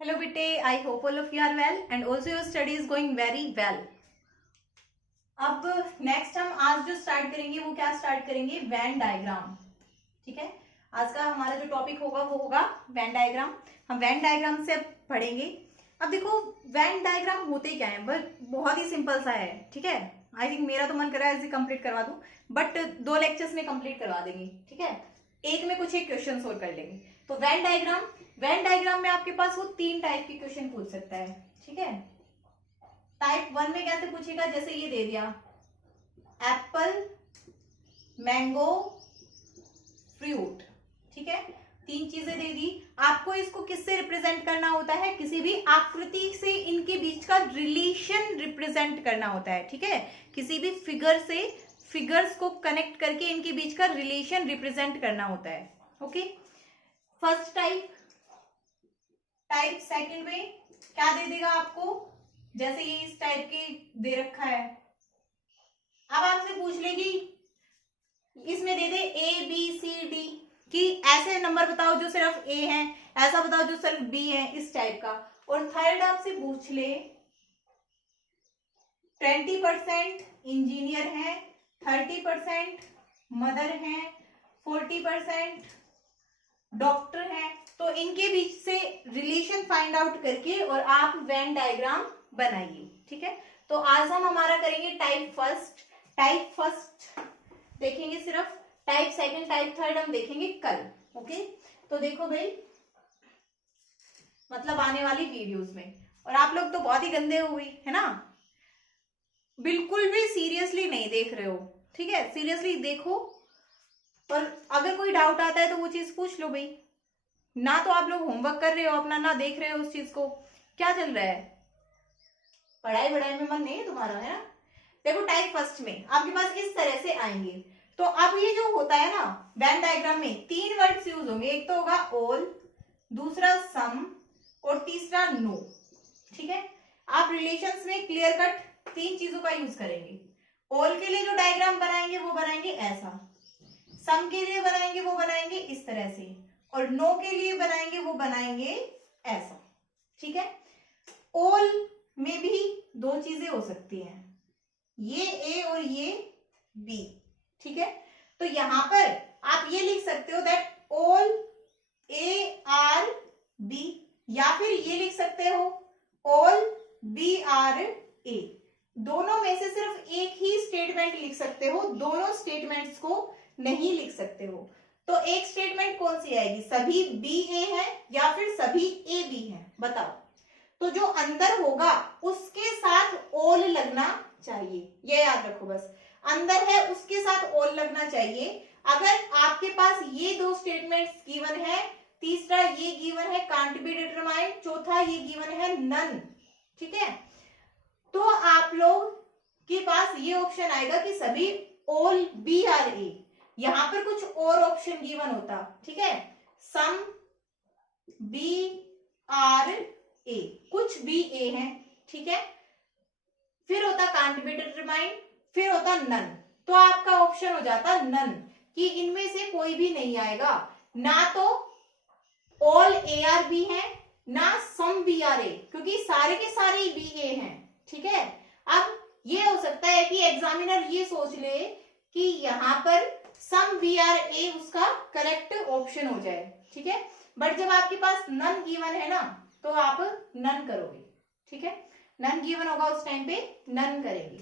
Hello Bitte, I hope all of you are well and also your study is going very well. अब next हम आज जो start करेंगे वो क्या स्टार्ट करेंगे, वेन डायग्राम। ठीक है, आज का हमारा जो टॉपिक होगा वो होगा वेन डायग्राम। हम वेन डायग्राम से अब पढ़ेंगे। अब देखो वेन डायग्राम होते क्या है, बस बहुत ही सिंपल सा है। ठीक है, आई थिंक मेरा तो मन कर रहा है ऐसे कंप्लीट करवा दूं, बट 2 लेक्चर्स में कंप्लीट करवा देंगे। ठीक है, एक में कुछ एक क्वेश्चन सोल्व कर लेंगे। तो वेन डायग्राम में आपके पास वो 3 टाइप के क्वेश्चन पूछ सकता है। ठीक है, टाइप 1 में कैसे पूछेगा, जैसे ये दे दिया एप्पल, मैंगो, फ्रूट। ठीक है, 3 चीजें दे दी। आपको इसको किससे रिप्रेजेंट करना होता है, किसी भी आकृति से इनके बीच का रिलेशन रिप्रेजेंट करना होता है। ठीक है, किसी भी फिगर से फिगर्स को कनेक्ट करके इनके बीच का रिलेशन रिप्रेजेंट करना होता है। ओके, फर्स्ट टाइप सेकंड में क्या दे देगा आपको, जैसे ये इस टाइप की दे रखा है। अब आपसे पूछ लेगी, इसमें दे दे ए बी सी डी, कि ऐसे नंबर बताओ जो सिर्फ ए हैं, ऐसा बताओ जो सिर्फ बी है, इस टाइप का। और थर्ड आपसे पूछ ले 20% इंजीनियर हैं, 30% मदर हैं, 40% डॉक्टर हैं, तो इनके बीच से रिलेशन फाइंड आउट करके और आप वेन डायग्राम बनाइए। ठीक है, तो आज हम हमारा करेंगे टाइप फर्स्ट देखेंगे सिर्फ, टाइप सेकंड टाइप थर्ड हम देखेंगे कल। ओके, तो देखो भाई, मतलब आने वाली वीडियोस में। और आप लोग तो बहुत ही गंदे हो गई है ना, बिल्कुल भी सीरियसली नहीं देख रहे हो। ठीक है, सीरियसली देखो, और अगर कोई डाउट आता है तो वो चीज पूछ लो भाई। ना तो आप लोग होमवर्क कर रहे हो अपना, ना देख रहे हो उस चीज को, क्या चल रहा है, पढ़ाई में मन नहीं है तुम्हारा, है ना। देखो टाइप फर्स्ट में आपके पास इस तरह से आएंगे। तो अब ये जो होता है ना, वेन डायग्राम में 3 वर्ड्स यूज होंगे, एक तो होगा ऑल, दूसरा सम और तीसरा नो। ठीक है, आप रिलेशंस में क्लियर कट 3 चीजों का यूज करेंगे। ऑल के लिए जो डायग्राम बनाएंगे वो बनाएंगे ऐसा, सम के लिए बनाएंगे वो बनाएंगे इस तरह से, और नो के लिए बनाएंगे वो बनाएंगे ऐसा। ठीक है, ऑल में भी 2 चीजें हो सकती हैं, ये ए और ये बी। ठीक है, तो यहां पर आप ये लिख सकते हो that all A are B, या फिर ये लिख सकते हो ऑल बी आर ए। दोनों में से सिर्फ एक ही स्टेटमेंट लिख सकते हो, दोनों स्टेटमेंट्स को नहीं लिख सकते हो। तो एक स्टेटमेंट कौन सी आएगी, सभी बी ए है या फिर सभी ए बी है, बताओ। तो जो अंदर होगा उसके साथ ऑल लगना चाहिए, ये याद रखो बस, अंदर है उसके साथ ऑल लगना चाहिए। अगर आपके पास ये 2 स्टेटमेंट्स गिवन है, तीसरा ये गिवन है कांट बी डिटरमाइंड, चौथा ये गिवन है नन। ठीक है, तो आप लोग के पास ये ऑप्शन आएगा कि सभी ऑल बी आर ए। यहां पर कुछ और ऑप्शन गिवन होता, ठीक है, सम बी आर ए, कुछ बी ए है। ठीक है, फिर होता कांट बी डिटरमाइंड, फिर होता नन। तो आपका ऑप्शन हो जाता नन, कि इनमें से कोई भी नहीं आएगा, ना तो ऑल ए आर बी है ना सम बी आर ए, क्योंकि सारे के सारे बी ए हैं। ठीक है, अब ये हो सकता है कि एग्जामिनर ये सोच ले कि यहां पर सम बी आर ए उसका करेक्ट ऑप्शन हो जाए। ठीक है, बट जब आपके पास नन गिवन है ना, तो आप नन करोगे। ठीक है, नन गिवन होगा उस टाइम पे नन करेंगे।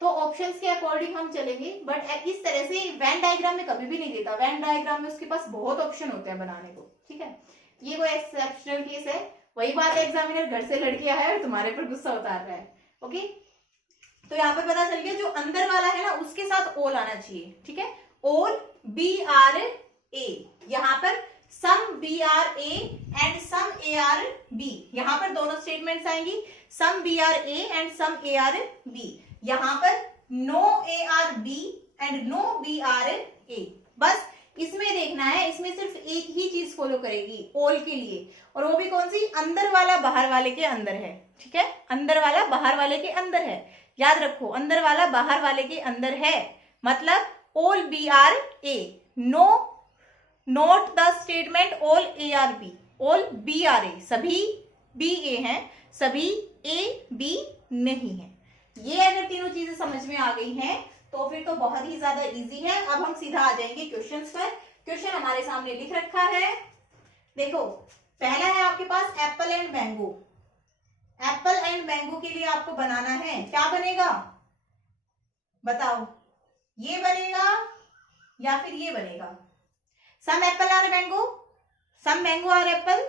तो ऑप्शंस के अकॉर्डिंग हम चलेंगे, बट इस तरह से वेन डायग्राम में कभी भी नहीं देता। वेन डायग्राम में उसके पास बहुत ऑप्शन होते हैं बनाने को। ठीक है, ये कोई एक्सेप्शनल केस है, वही बात है एग्जामिनर घर से लड़ के आया है और तुम्हारे पर गुस्सा उतार रहा है। ओके, तो यहाँ पर पता चल गया जो अंदर वाला है ना उसके साथ ऑल आना चाहिए। ठीक है, ऑल बी आर ए, यहाँ पर some B are A and some A are B, यहाँ पर दोनों स्टेटमेंट्स आएंगी, some B are A and some A are B. यहाँ पर no A are B and no B are A. बस इसमें देखना है, इसमें सिर्फ एक ही चीज फॉलो करेगी ऑल के लिए, और वो भी कौन सी, अंदर वाला बाहर वाले के अंदर है। ठीक है, अंदर वाला बाहर वाले के अंदर है, याद रखो, अंदर वाला बाहर वाले के अंदर है, मतलब all B are A, no not the statement all A are B, all B are A, सभी बी ए हैं, सभी ए बी नहीं है। ये अगर तीनों चीजें समझ में आ गई हैं तो फिर तो बहुत ही ज्यादा इजी है। अब हम सीधा आ जाएंगे क्वेश्चंस पर। क्वेश्चन हमारे सामने लिख रखा है, देखो पहला है आपके पास apple and mango. Apple and mango के लिए आपको बनाना है, क्या बनेगा बताओ, ये बनेगा या फिर ये बनेगा? Some apple are mango, some mango are apple,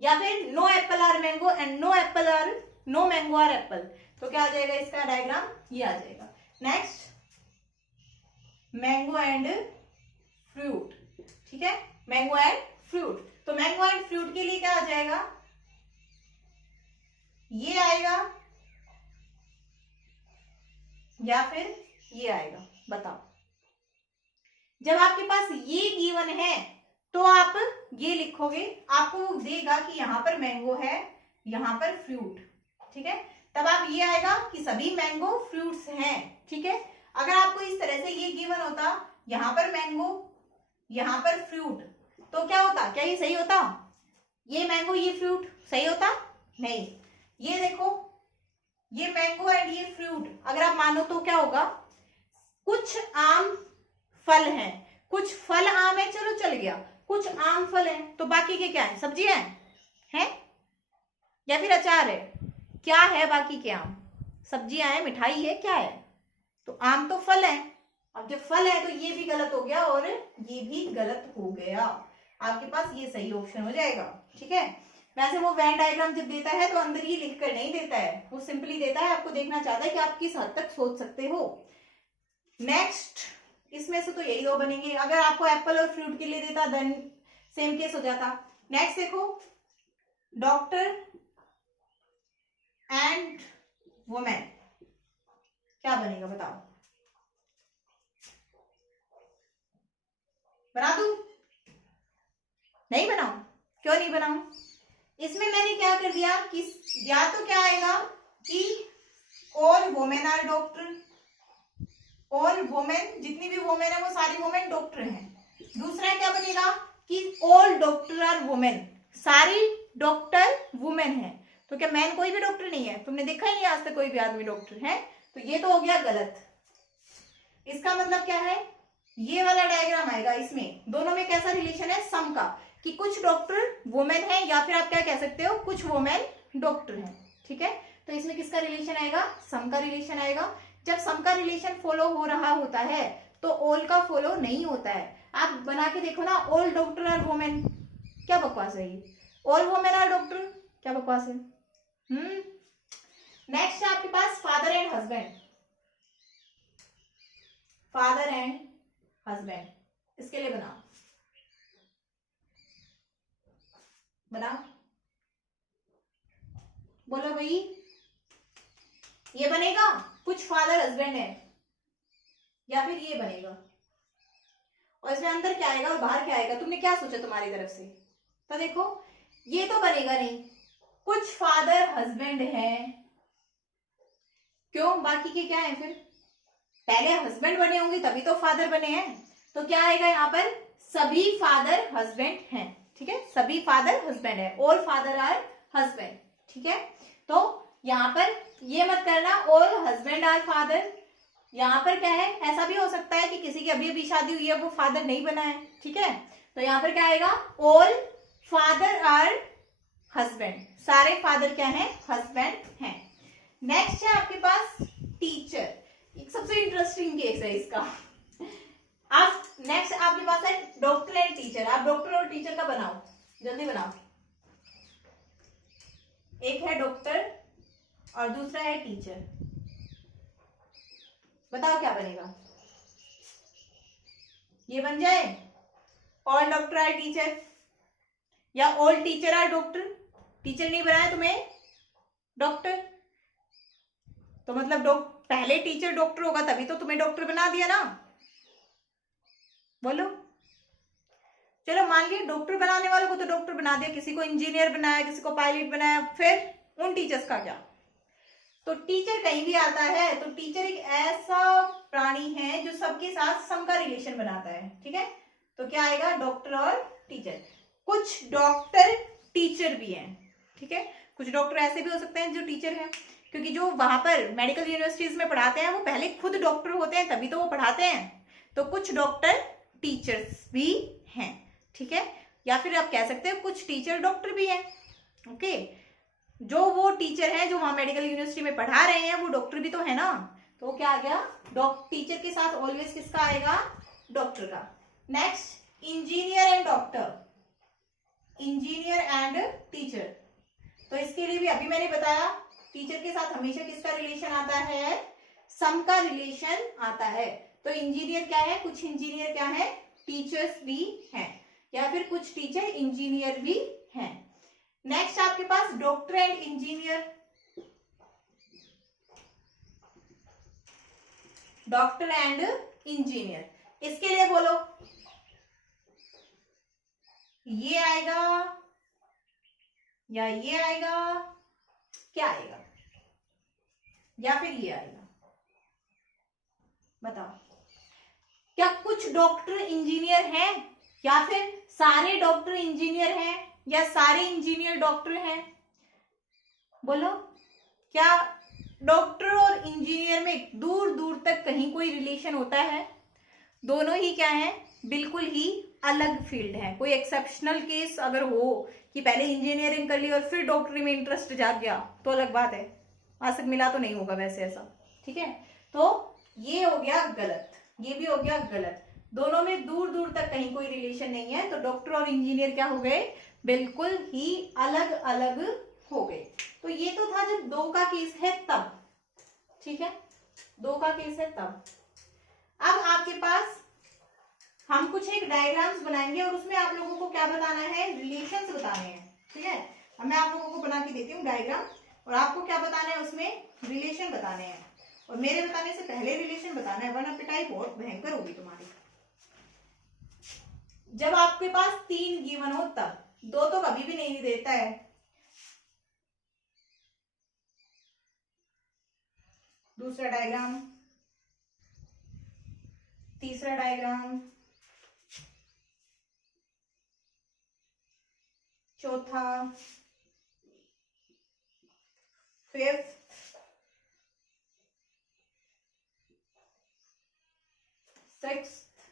या फिर no apple are mango and no apple are no mango are apple. तो क्या आ जाएगा इसका डायग्राम, ये आ जाएगा। नेक्स्ट मैंगो एंड फ्रूट, ठीक है, मैंगो एंड फ्रूट। तो मैंगो एंड फ्रूट के लिए क्या आ जाएगा, ये आएगा या फिर ये आएगा, बताओ। जब आपके पास ये गिवन है तो आप ये लिखोगे, आपको वो देगा कि यहां पर मैंगो है, यहां पर फ्रूट, ठीक है, तब आप ये आएगा कि सभी मैंगो फ्रूट्स हैं, ठीक है। अगर आपको इस तरह से ये गिवन होता, यहां पर मैंगो यहां पर फ्रूट, तो क्या होता, क्या ये सही होता? ये मैंगो ये फ्रूट सही होता? नहीं। ये देखो, ये मैंगो एंड ये फ्रूट अगर आप मानो तो क्या होगा, कुछ आम फल हैं, कुछ फल आम है, चलो चल गया, कुछ आम फल हैं, तो बाकी के क्या है, सब्जियां हैं या फिर अचार है, क्या है बाकी के आम? सब्जियां हैं, मिठाई है, क्या है? तो आम तो फल है। अब जब फल है तो ये भी गलत हो गया और ये भी गलत हो गया, आपके पास ये सही ऑप्शन हो जाएगा, ठीक है। वैसे वो वेन डायग्राम जब देता है तो अंदर ये लिख कर नहीं देता है, वो सिंपली देता है, आपको देखना चाहता है कि आप किस हद तक सोच सकते हो। नेक्स्ट, इसमें से तो यही दो बनेंगे। अगर आपको एप्पल और फ्रूट के लिए देता देन सेम केस हो जाता। नेक्स्ट देखो, डॉक्टर एंड वुमेन, क्या बनेगा बताओ, बना दूं? नहीं बनाऊं? क्यों नहीं बनाऊं? इसमें मैंने क्या कर दिया कि या तो क्या आएगा कि all women are doctor, all women, जितनी भी वुमेन है वो सारी वुमेन डॉक्टर हैं। दूसरा क्या बनेगा कि ऑल डॉक्टर आर वुमेन, सारी डॉक्टर वुमेन है। तो क्या मैन कोई भी डॉक्टर नहीं है? तुमने देखा ही नहीं आज तक कोई भी आदमी डॉक्टर है, तो ये तो हो गया गलत। इसका मतलब क्या है, ये वाला डायग्राम आएगा, इसमें दोनों में कैसा रिलेशन है, सम का, कि कुछ डॉक्टर वुमेन है या फिर आप क्या कह सकते हो, कुछ वुमेन डॉक्टर हैं, ठीक है। तो इसमें किसका रिलेशन आएगा, सम का रिलेशन आएगा। जब सम का रिलेशन फॉलो हो रहा होता है तो ऑल का फॉलो नहीं होता है। आप बना के देखो ना, ऑल डॉक्टर आर वुमेन, क्या बकवास है ये, ऑल वुमेन आर डॉक्टर, क्या बकवास है। नेक्स्ट है आपके पास father and husband, father and husband, इसके लिए बनाओ, बनाओ, बोलो भाई, ये बनेगा, कुछ फादर हस्बैंड है, या फिर ये बनेगा, और इसमें अंदर क्या आएगा और बाहर क्या आएगा, तुमने क्या सोचा तुम्हारी तरफ से? तो देखो, ये तो बनेगा नहीं, कुछ फादर हस्बैंड है, क्यों, बाकी के क्या है फिर? पहले हस्बैंड बने होंगे तभी तो फादर बने हैं, तो क्या आएगा यहाँ पर, सभी फादर हस्बैंड हैं, ठीक है, सभी फादर हस्बैंड है, ऑल फादर आर हस्बैंड, ठीक है। तो यहाँ पर ये मत करना ऑल हस्बैंड आर फादर, यहाँ पर क्या है, ऐसा भी हो सकता है कि किसी की अभी अभी शादी हुई है वो फादर नहीं बना है, ठीक है, तो यहाँ पर क्या आएगा, ऑल फादर आर हस्बैंड, सारे फादर क्या है, हस्बैंड हैं। नेक्स्ट है आपके पास टीचर, एक सबसे इंटरेस्टिंग केस है इसका। आप नेक्स्ट आपके पास है डॉक्टर एंड टीचर, आप डॉक्टर और टीचर का बनाओ, जल्दी बनाओ। एक है डॉक्टर और दूसरा है टीचर, बताओ क्या बनेगा, ये बन जाए ऑल डॉक्टर आर टीचर या all teacher are doctor, teacher नहीं बनाया तुम्हें डॉक्टर, तो मतलब पहले टीचर डॉक्टर होगा तभी तो तुम्हें डॉक्टर बना दिया ना, बोलो। चलो मान लिया डॉक्टर बनाने वालों को तो डॉक्टर बना दिया, किसी को इंजीनियर बनाया, किसी को पायलट बनाया, फिर उन टीचर्स का क्या? तो टीचर कहीं भी आता है तो टीचर एक ऐसा प्राणी है जो सबके साथ सम का रिलेशन बनाता है, ठीक है। तो क्या आएगा, डॉक्टर और टीचर, कुछ डॉक्टर टीचर भी हैं, ठीक है। कुछ डॉक्टर ऐसे भी हो सकते हैं जो टीचर हैं, क्योंकि जो वहां पर मेडिकल यूनिवर्सिटीज में पढ़ाते हैं वो पहले खुद डॉक्टर होते हैं, तभी तो वो पढ़ाते हैं। तो कुछ डॉक्टर टीचर्स भी हैं, ठीक है, या फिर आप कह सकते हैं कुछ टीचर डॉक्टर भी हैं। ओके, जो वो टीचर हैं जो वहां मेडिकल यूनिवर्सिटी में पढ़ा रहे हैं वो डॉक्टर भी तो है ना। तो क्या आ गया, टीचर के साथ ऑलवेज किसका आएगा, डॉक्टर का। Next, engineer and doctor, engineer and teacher. तो इसके लिए भी अभी मैंने बताया, टीचर के साथ हमेशा किसका रिलेशन आता है, सम का रिलेशन आता है। तो इंजीनियर क्या है, कुछ इंजीनियर क्या है, टीचर्स भी हैं, या फिर कुछ टीचर इंजीनियर भी हैं। नेक्स्ट आपके पास doctor and engineer, doctor and engineer. इसके लिए बोलो ये आएगा या ये आएगा, क्या आएगा, या फिर ये आएगा, बताओ। क्या कुछ डॉक्टर इंजीनियर हैं, या फिर सारे डॉक्टर इंजीनियर हैं, या सारे इंजीनियर डॉक्टर हैं, बोलो। क्या डॉक्टर और इंजीनियर में दूर दूर तक कहीं कोई रिलेशन होता है? दोनों ही क्या है, बिल्कुल ही अलग फील्ड है। कोई एक्सेप्शनल केस अगर हो कि पहले इंजीनियरिंग कर ली और फिर डॉक्टरी में इंटरेस्ट जाग गया तो अलग बात है, आज तक मिला तो नहीं होगा वैसे ऐसा, ठीक है। तो ये हो गया गलत, ये भी हो गया गलत, दोनों में दूर दूर तक कहीं कोई रिलेशन नहीं है। तो डॉक्टर और इंजीनियर क्या हो गए, बिल्कुल ही अलग अलग हो गए। तो ये तो था जब दो का केस है तब, ठीक है, दो का केस है तब। अब आपके पास हम कुछ एक डायग्राम्स बनाएंगे और उसमें आप लोगों को क्या बताना है, रिलेशंस बताने हैं, ठीक है। अब मैं आप लोगों को बना के देती हूँ डायग्राम, और आपको क्या बताना है, उसमें रिलेशन बताने हैं, और मेरे बताने से पहले रिलेशन बताना है, वरना पिटाई बहुत भयंकर होगी तुम्हारी। जब आपके पास 3 गिवन हो तब, 2 तो कभी भी नहीं देता है। दूसरा डायग्राम, तीसरा डायग्राम, चौथा, fifth, sixth,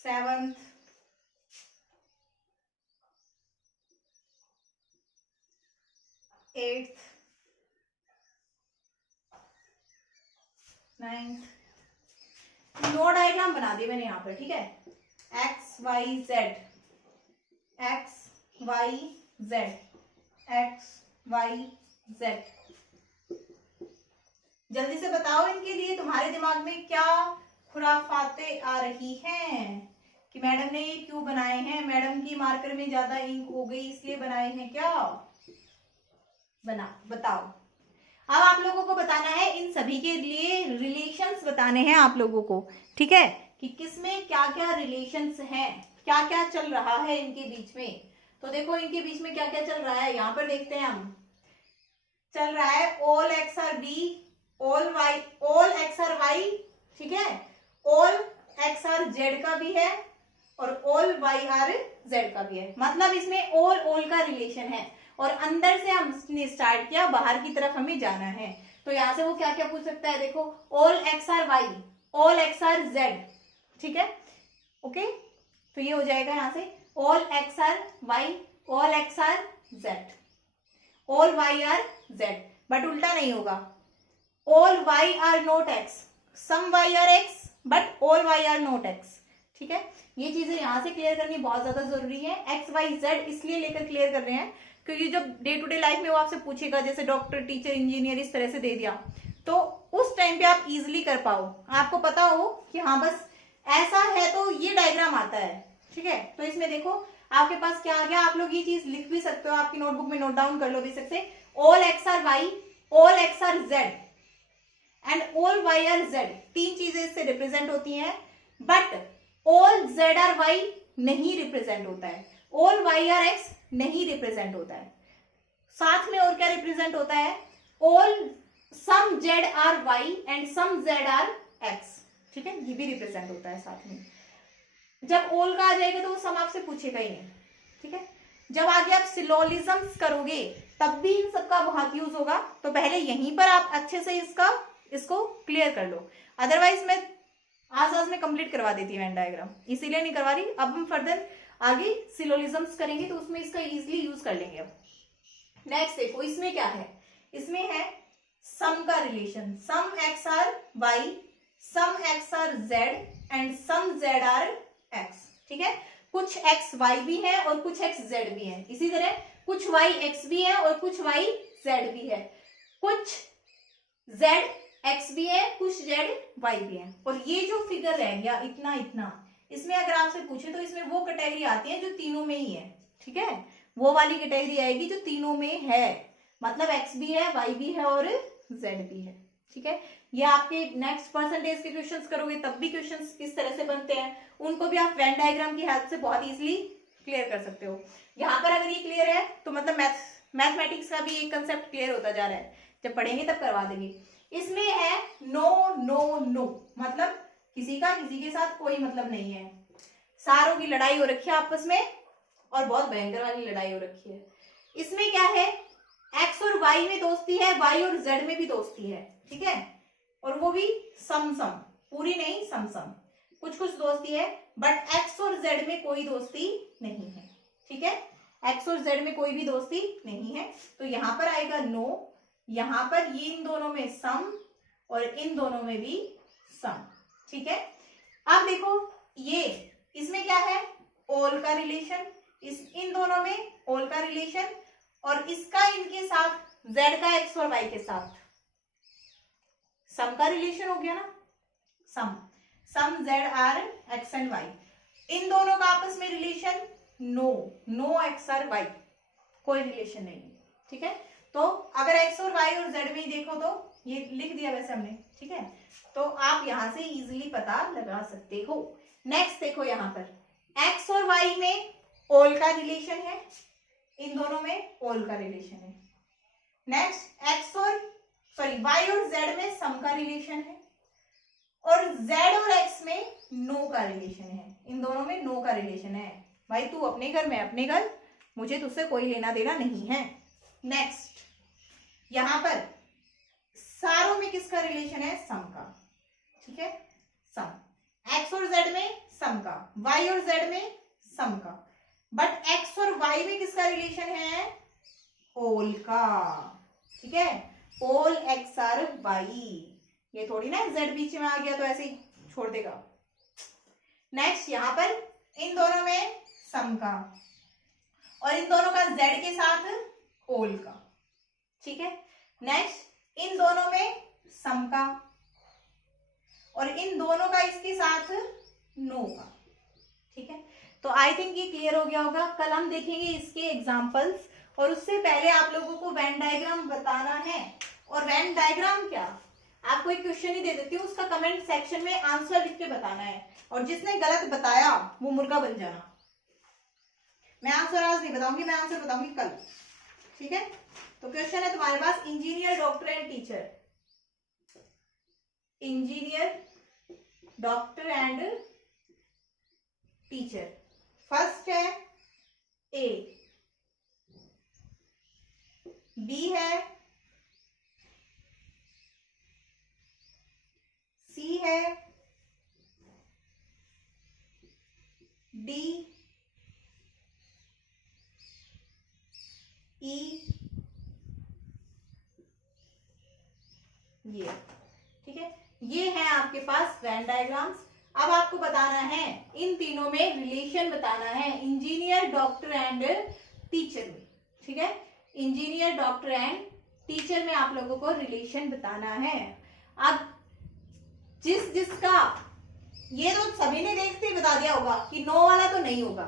seventh, eighth, ninth. 9 diagram बना दिए मैंने यहाँ पर, ठीक है। X Y Z, X Y Z, X Y Z. जल्दी से बताओ इनके लिए तुम्हारे दिमाग में क्या खुराफाते आ रही हैं कि मैडम ने ये क्यों बनाए हैं, मैडम की मार्कर में ज्यादा इंक हो गई इसलिए बनाए हैं क्या, बताओ। अब आप लोगों को बताना है, इन सभी के लिए रिलेशंस बताने हैं आप लोगों को, ठीक है, कि किसमें क्या क्या रिलेशंस हैं, क्या क्या चल रहा है इनके बीच में। तो देखो इनके बीच में क्या क्या चल रहा है, यहां पर देखते हैं हम। चल रहा है all X are B, all Y, all X are Y, ठीक है, ऑल एक्स आर जेड का भी है और ऑल वाई आर जेड का भी है। मतलब इसमें ऑल का रिलेशन है, और अंदर से हमने स्टार्ट किया, बाहर की तरफ हमें जाना है। तो यहां से वो क्या क्या पूछ सकता है, देखो all X are Y, all X are Z, ठीक है, ओके। तो ये हो जाएगा यहां से all X are Y, all X are Z, all Y are Z, but उल्टा नहीं होगा, all Y are not X, some Y are X but all Y are not X, ठीक है। ये चीजें यहां से क्लियर करनी बहुत ज्यादा जरूरी है। एक्स वाई जेड इसलिए लेकर क्लियर कर रहे हैं क्योंकि जब डे टू डे लाइफ में वो आपसे पूछेगा, जैसे डॉक्टर, टीचर, इंजीनियर इस तरह से दे दिया, तो उस टाइम पे आप इजिली कर पाओ, आपको पता हो कि हाँ बस ऐसा है तो ये डायग्राम आता है, ठीक है। तो इसमें देखो आपके पास क्या आ गया, आप लोग ये चीज लिख भी सकते हो, आपकी नोटबुक में नोट डाउन कर लो बेशक से, all X are Y, all X are Z and all Y are Z, 3 चीजें इससे रिप्रेजेंट होती हैं, but all Z are Y नहीं रिप्रेजेंट होता है, ऑल वाई आर एक्स नहीं रिप्रेजेंट होता है। साथ में और क्या रिप्रेजेंट होता है, all some Z are Y and some Z are X, ठीक है, ये भी रिप्रेजेंट होता है साथ में। जब ऑल का आ जाएगा तो वो सम आपसे पूछेगा ही नहीं, ठीक है। जब आगे आप सिलोलिज्म्स करोगे तब भी इन सबका बहुत यूज होगा, तो पहले यहीं पर आप अच्छे से इसको क्लियर कर लो। अदरवाइज मैं आज में कंप्लीट करवा देती है वेन डायग्राम, इसीलिए नहीं करवा रही। अब हम फर्दर आगे सिलोलिज्म्स करेंगे तो उसमें इसका इजीली यूज कर लेंगे। अब नेक्स्ट देखो, इसमें क्या है, इसमें है सम का relation. Some X are Y, some X are Z and some Z are X. ठीक है, कुछ एक्स वाई भी है और कुछ एक्स जेड भी है। इसी तरह कुछ वाई एक्स भी है और कुछ वाई जेड भी है, कुछ जेड एक्स भी है, कुछ जेड वाई भी है। और ये जो फिगर रह गया इतना इतना, इसमें अगर आपसे पूछे तो इसमें वो कैटेगरी आती है जो तीनों में ही है। ठीक है, वो वाली कैटेगरी आएगी जो तीनों में है, मतलब एक्स भी है, वाई भी है और जेड भी है। ठीक है, ये आपके नेक्स्ट परसेंटेज के क्वेश्चंस करोगे तब भी क्वेश्चंस इस तरह से बनते हैं, उनको भी आप वेन डायग्राम की हेल्प से बहुत इजीली क्लियर कर सकते हो। यहाँ पर अगर ये क्लियर है तो मतलब मैथमेटिक्स का भी एक कंसेप्ट क्लियर होता जा रहा है, जब पढ़ेंगे तब करवा देंगे। इसमें है नो नो नो, मतलब किसी का किसी के साथ कोई मतलब नहीं है। सारों की लड़ाई हो रखी है आपस में और बहुत भयंकर वाली लड़ाई हो रखी है। इसमें क्या है, एक्स और वाई में दोस्ती है, वाई और जेड में भी दोस्ती है। ठीक है, और वो भी सम सम, पूरी नहीं सम सम, कुछ कुछ दोस्ती है, बट एक्स और जेड में कोई दोस्ती नहीं है। ठीक है, एक्स और जेड में कोई भी दोस्ती नहीं है, तो यहां पर आएगा नो। यहां पर ये इन दोनों में सम और इन दोनों में भी सम। ठीक है, अब देखो ये इसमें क्या है, ऑल का रिलेशन, इन दोनों में ऑल का रिलेशन, और इसका इनके साथ जेड का एक्स और वाई के साथ सम का रिलेशन हो गया ना, some some Z are X and Y. इन दोनों का आपस में relation no, no X are Y, कोई रिलेशन नहीं है। ठीक है, तो अगर एक्स और वाई और जेड में ही देखो तो ये लिख दिया वैसे हमने। ठीक है, तो आप यहां से इजीली पता लगा सकते हो। नेक्स्ट देखो, यहां पर एक्स और वाई में ऑल का रिलेशन है, इन दोनों में ऑल का रिलेशन है। नेक्स्ट एक्स और वाई और जेड में सम का रिलेशन है, और जेड और एक्स में नो का रिलेशन है, इन दोनों में नो का रिलेशन है। भाई तू अपने घर, मैं अपने घर, मुझे तुझसे कोई लेना देना नहीं है। नेक्स्ट यहां पर सारों में किसका रिलेशन है, सम का। ठीक है, सम एक्स और जेड में सम का, वाई और जेड में सम का, बट एक्स और वाई में किसका रिलेशन है, ऑल का। ठीक है, ऑल एक्स आर वाई, ये थोड़ी ना जेड बीच में आ गया तो ऐसे ही छोड़ देगा। नेक्स्ट यहां पर इन दोनों में सम का, और इन दोनों का जेड के साथ ऑल का। ठीक है, नेक्स्ट इन दोनों में सम का, और इन दोनों का इसके साथ नो का। ठीक है, तो आई थिंक ये क्लियर हो गया होगा। कल हम देखेंगे इसके एग्जांपल्स, और उससे पहले आप लोगों को वेन डायग्राम बताना है। और वेन डायग्राम क्या, आपको एक क्वेश्चन ही दे देती हूँ, उसका कमेंट सेक्शन में आंसर लिख के बताना है, और जिसने गलत बताया वो मुर्गा बन जाना। मैं आंसर आज नहीं बताऊंगी, मैं आंसर बताऊंगी कल। ठीक है, तो क्वेश्चन है तुम्हारे पास, engineer doctor and teacher, engineer doctor and teacher. First है ए, बी है, सी है, डी, ई, ये। ठीक है, ये है आपके पास वेन डायग्राम्स। अब आपको बताना है इन तीनों में रिलेशन बताना है, इंजीनियर डॉक्टर एंड टीचर में। ठीक है, इंजीनियर डॉक्टर एंड टीचर में आप लोगों को रिलेशन बताना है। अब जिसका ये तो सभी ने देखते ही बता दिया होगा कि नो वाला तो नहीं होगा।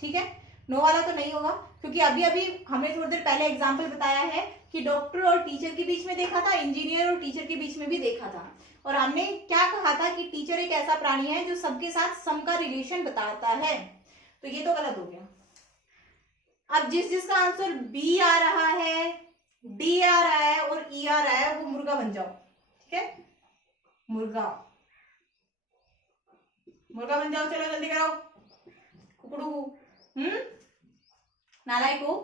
ठीक है, नो वाला तो नहीं होगा, क्योंकि अभी अभी हमने थोड़ी देर पहले एग्जाम्पल बताया है कि डॉक्टर और टीचर के बीच में देखा था, इंजीनियर और टीचर के बीच में भी देखा था, और हमने क्या कहा था कि टीचर एक ऐसा प्राणी है जो सबके साथ सम का रिलेशन बताता है। तो ये तो गलत हो गया। अब जिसका आंसर बी आ रहा है, डी आ रहा है और ई आ रहा है, वो मुर्गा बन जाओ। ठीक है, मुर्गा मुर्गा बन जाओ, चलो जल्दी कराओ कुकड़ू। नालायक हो,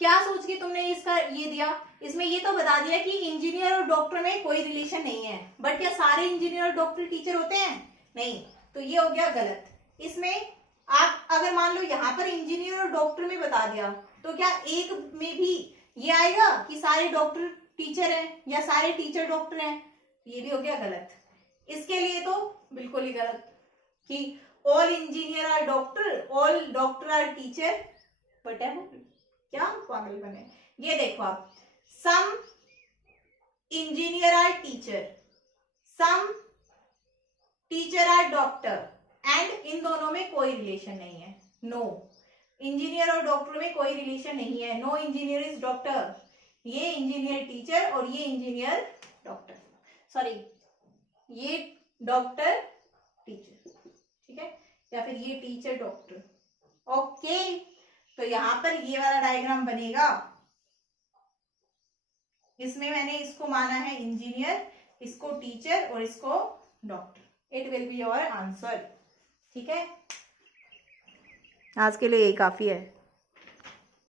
क्या सोच के तुमने इसका ये दिया? इसमें ये तो बता दिया कि इंजीनियर और डॉक्टर में कोई रिलेशन नहीं है, बट क्या सारे इंजीनियर और डॉक्टर टीचर होते हैं? नहीं, तो ये हो गया गलत। इसमें आप अगर मान लो यहाँ पर इंजीनियर और डॉक्टर में बता दिया, तो क्या एक में भी ये आएगा कि सारे डॉक्टर टीचर हैं या सारे टीचर डॉक्टर हैं? ये भी हो गया गलत। इसके लिए तो बिल्कुल ही गलत कि all engineer are doctor, all doctor are teacher, but क्या पागल बने। ये देखो आप, some engineer are teacher, some teacher are doctor, and इन दोनों में कोई रिलेशन नहीं है। नो, इंजीनियर और डॉक्टर में कोई रिलेशन नहीं है। नो इंजीनियर इज डॉक्टर, ये इंजीनियर टीचर और ये इंजीनियर डॉक्टर, सॉरी ये डॉक्टर टीचर, ठीक है, या फिर ये टीचर डॉक्टर। ओके, तो यहां पर ये वाला डायग्राम बनेगा, इसमें मैंने इसको माना है इंजीनियर, इसको टीचर और इसको doctor. It will be your answer. ठीक है, आज के लिए यही काफी है।